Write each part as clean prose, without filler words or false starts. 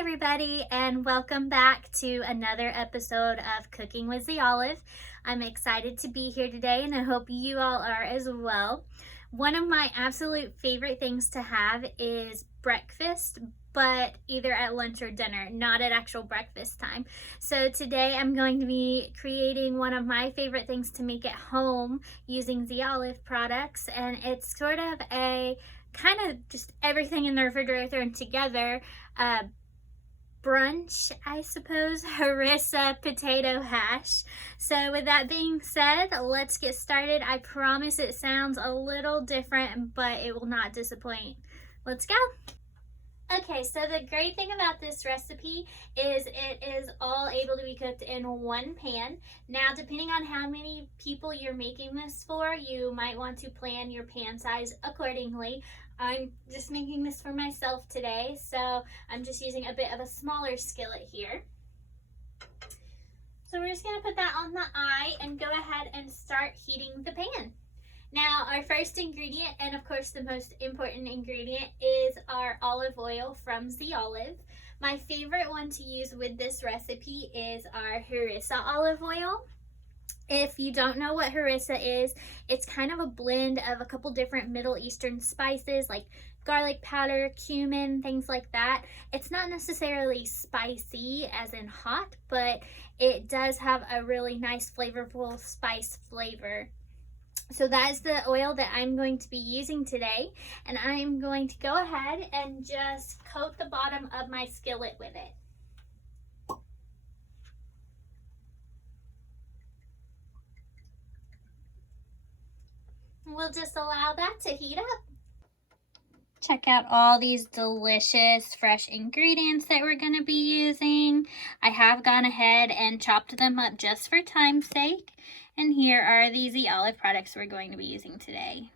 everybody, and welcome back to another episode of Cooking with the Olive. I'm excited to be here today, and I hope you all are as well. One of my absolute favorite things to have is breakfast, but either at lunch or dinner, not at actual breakfast time. So today I'm going to be creating one of my favorite things to make at home using the Olive products, and it's sort of a kind of just everything in the refrigerator thrown together. Brunch, I suppose, Harissa potato hash. So with that being said, let's get started. I promise it sounds a little different, but it will not disappoint. Let's go. Okay, so the great thing about this recipe is it is all able to be cooked in one pan. Now, depending on how many people you're making this for, you might want to plan your pan size accordingly. I'm just making this for myself today, so I'm just using a bit of a smaller skillet here. So we're just going to put that on the eye and go ahead and start heating the pan. Now, our first ingredient, and of course the most important ingredient, is our olive oil from the Olive. My favorite one to use with this recipe is our Harissa olive oil. If you don't know what Harissa is, it's kind of a blend of a couple different Middle Eastern spices like garlic powder, cumin, things like that. It's not necessarily spicy as in hot, but it does have a really nice flavorful spice flavor. So that is the oil that I'm going to be using today, and I'm going to go ahead and just coat the bottom of my skillet with it. We'll just allow that to heat up. Check out all these delicious fresh ingredients that we're going to be using. I have gone ahead and chopped them up just for time's sake. And here are the Olive products we're going to be using today.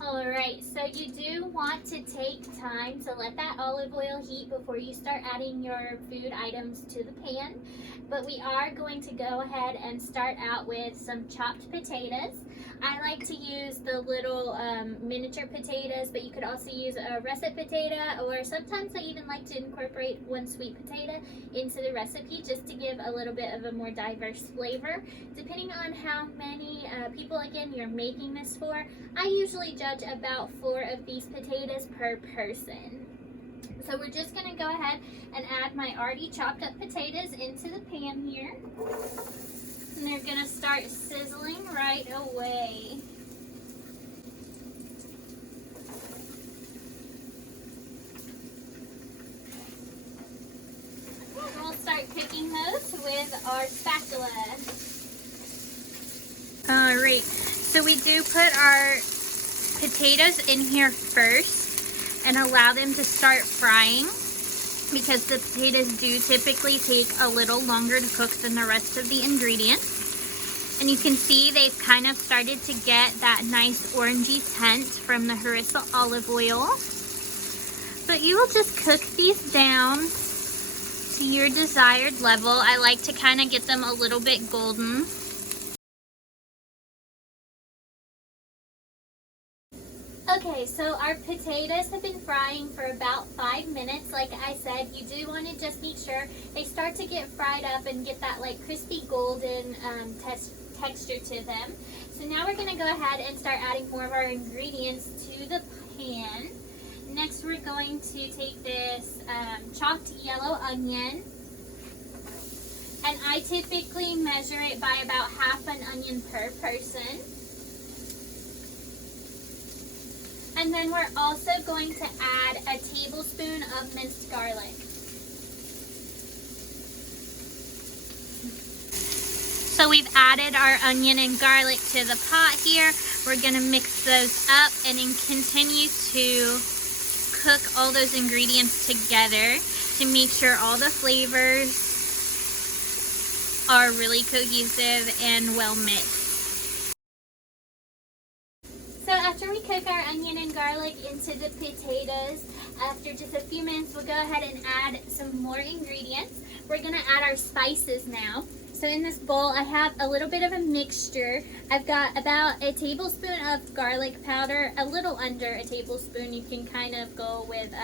Alright, so you do want to take time to let that olive oil heat before you start adding your food items to the pan. But we are going to go ahead and start out with some chopped potatoes. I like to use the little miniature potatoes, but you could also use a russet potato, or sometimes I even like to incorporate one sweet potato into the recipe just to give a little bit of a more diverse flavor. Depending on how many people, again, you're making this for, I usually judge about 4 of these potatoes per person. So we're just going to go ahead and add my already chopped up potatoes into the pan here. And they're going to start sizzling right away. And we'll start cooking those with our spatula. Alright, so we do put our potatoes in here first and allow them to start frying, because the potatoes do typically take a little longer to cook than the rest of the ingredients. And you can see they've kind of started to get that nice orangey tint from the Harissa olive oil. But you will just cook these down to your desired level. I like to kind of get them a little bit golden. Okay, so our potatoes have been frying for about 5 minutes. Like I said, you do want to just make sure they start to get fried up and get that like crispy golden texture to them. So now we're going to go ahead and start adding more of our ingredients to the pan. Next, we're going to take this chopped yellow onion, and I typically measure it by about half an onion per person. And then we're also going to add a tablespoon of minced garlic. So we've added our onion and garlic to the pot here. We're going to mix those up and then continue to cook all those ingredients together to make sure all the flavors are really cohesive and well mixed. So after we cook our onion and garlic into the potatoes, after just a few minutes, we'll go ahead and add some more ingredients. We're going to add our spices now. So in this bowl, I have a little bit of a mixture. I've got about a tablespoon of garlic powder, a little under a tablespoon. You can kind of go with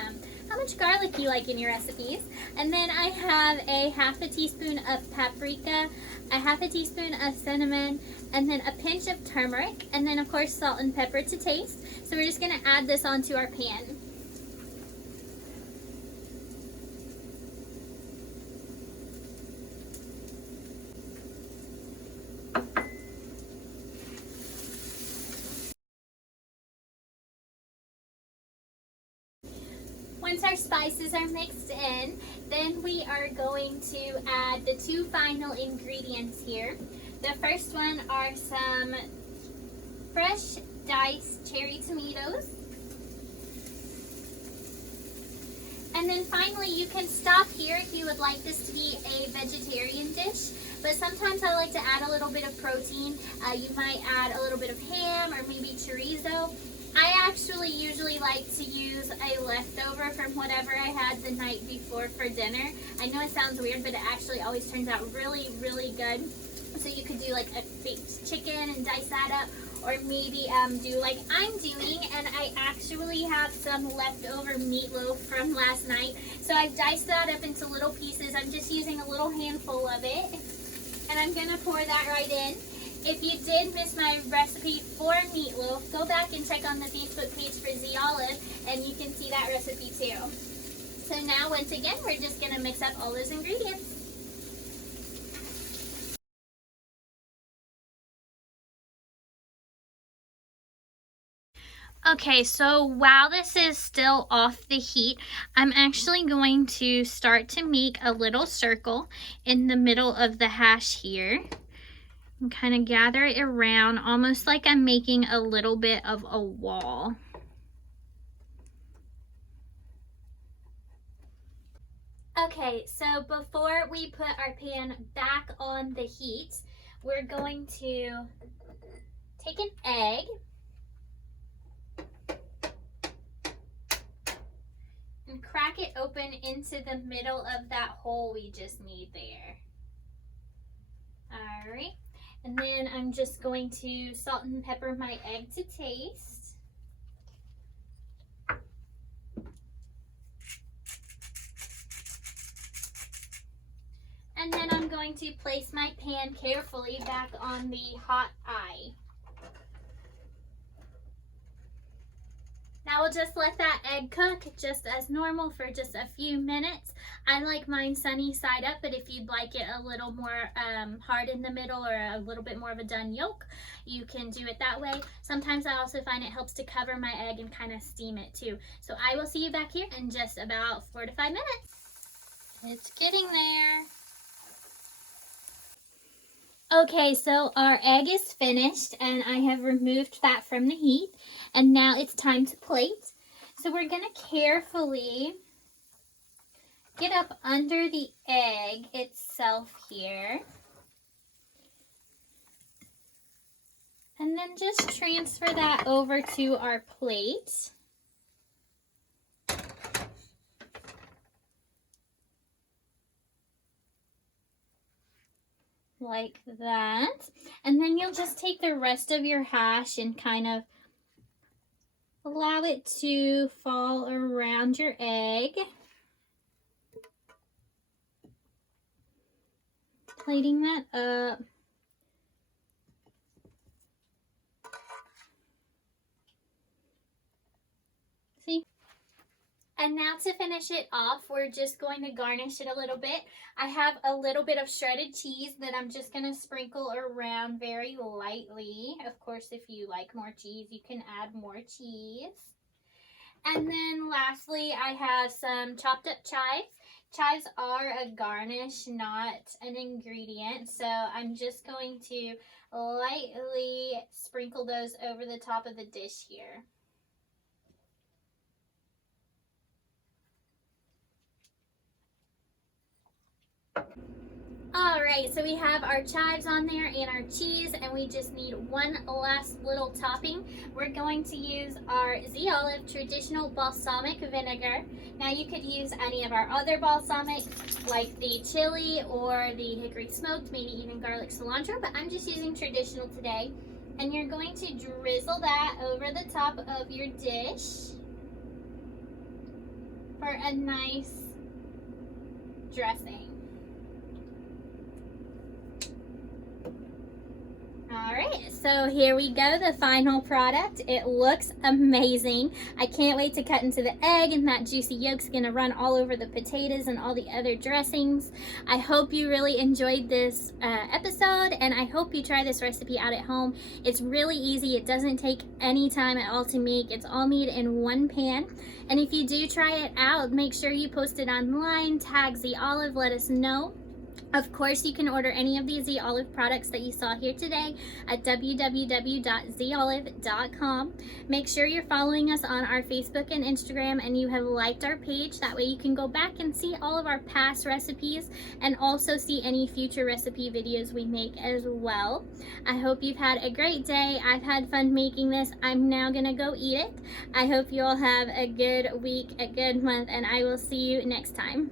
how much garlic you like in your recipes. And then I have a half a teaspoon of paprika, a half a teaspoon of cinnamon, and then a pinch of turmeric, and then of course salt and pepper to taste. So we're just gonna add this onto our pan. Once our spices are mixed in, then we are going to add the two final ingredients here. The first one are some fresh diced cherry tomatoes. And then finally, you can stop here if you would like this to be a vegetarian dish. But sometimes I like to add a little bit of protein. You might add a little bit of ham or maybe chorizo. I actually usually like to use a leftover from whatever I had the night before for dinner. I know it sounds weird, but it actually always turns out really, really good. So you could do like a baked chicken and dice that up, or maybe do like I'm doing, and I actually have some leftover meatloaf from last night. So I've diced that up into little pieces. I'm just using a little handful of it, and I'm gonna pour that right in. If you did miss my recipe for meatloaf, go back and check on the Facebook page for Z Olive, and you can see that recipe too. So now, once again, we're just gonna mix up all those ingredients. Okay, so while this is still off the heat, I'm actually going to start to make a little circle in the middle of the hash here. And kind of gather it around, almost like I'm making a little bit of a wall. Okay, so before we put our pan back on the heat, we're going to take an egg and crack it open into the middle of that hole we just made there. All right. And then I'm just going to salt and pepper my egg to taste. And then I'm going to place my pan carefully back on the hot eye. Now we'll just let that egg cook just as normal for just a few minutes. I like mine sunny side up, but if you'd like it a little more hard in the middle or a little bit more of a done yolk, you can do it that way. Sometimes I also find it helps to cover my egg and kind of steam it too. So I will see you back here in just about 4 to 5 minutes. It's getting there. Okay, so our egg is finished and I have removed that from the heat, and now it's time to plate. So we're gonna carefully get up under the egg itself here, and then just transfer that over to our plate. Like that. And then you'll just take the rest of your hash and kind of allow it to fall around your egg. Plating that up. See? And now to finish it off, we're just going to garnish it a little bit. I have a little bit of shredded cheese that I'm just going to sprinkle around very lightly. Of course, if you like more cheese, you can add more cheese. And then lastly, I have some chopped up chives. Chives are a garnish, not an ingredient. So I'm just going to lightly sprinkle those over the top of the dish here. Alright, so we have our chives on there and our cheese, and we just need one last little topping. We're going to use our Z Olive traditional balsamic vinegar. Now you could use any of our other balsamic, like the chili or the hickory smoked, maybe even garlic cilantro, but I'm just using traditional today. And you're going to drizzle that over the top of your dish for a nice dressing. Alright, so here we go, the final product. It looks amazing. I can't wait to cut into the egg, and that juicy yolk's gonna run all over the potatoes and all the other dressings. I hope you really enjoyed this episode, and I hope you try this recipe out at home. It's really easy. It doesn't take any time at all to make. It's all made in one pan. And if you do try it out, make sure you post it online, tag Z Olive, let us know. Of course, you can order any of these Z Olive products that you saw here today at www.zolive.com. Make sure you're following us on our Facebook and Instagram, and you have liked our page. That way you can go back and see all of our past recipes and also see any future recipe videos we make as well. I hope you've had a great day. I've had fun making this. I'm now gonna go eat it. I hope you all have a good week, a good month, and I will see you next time.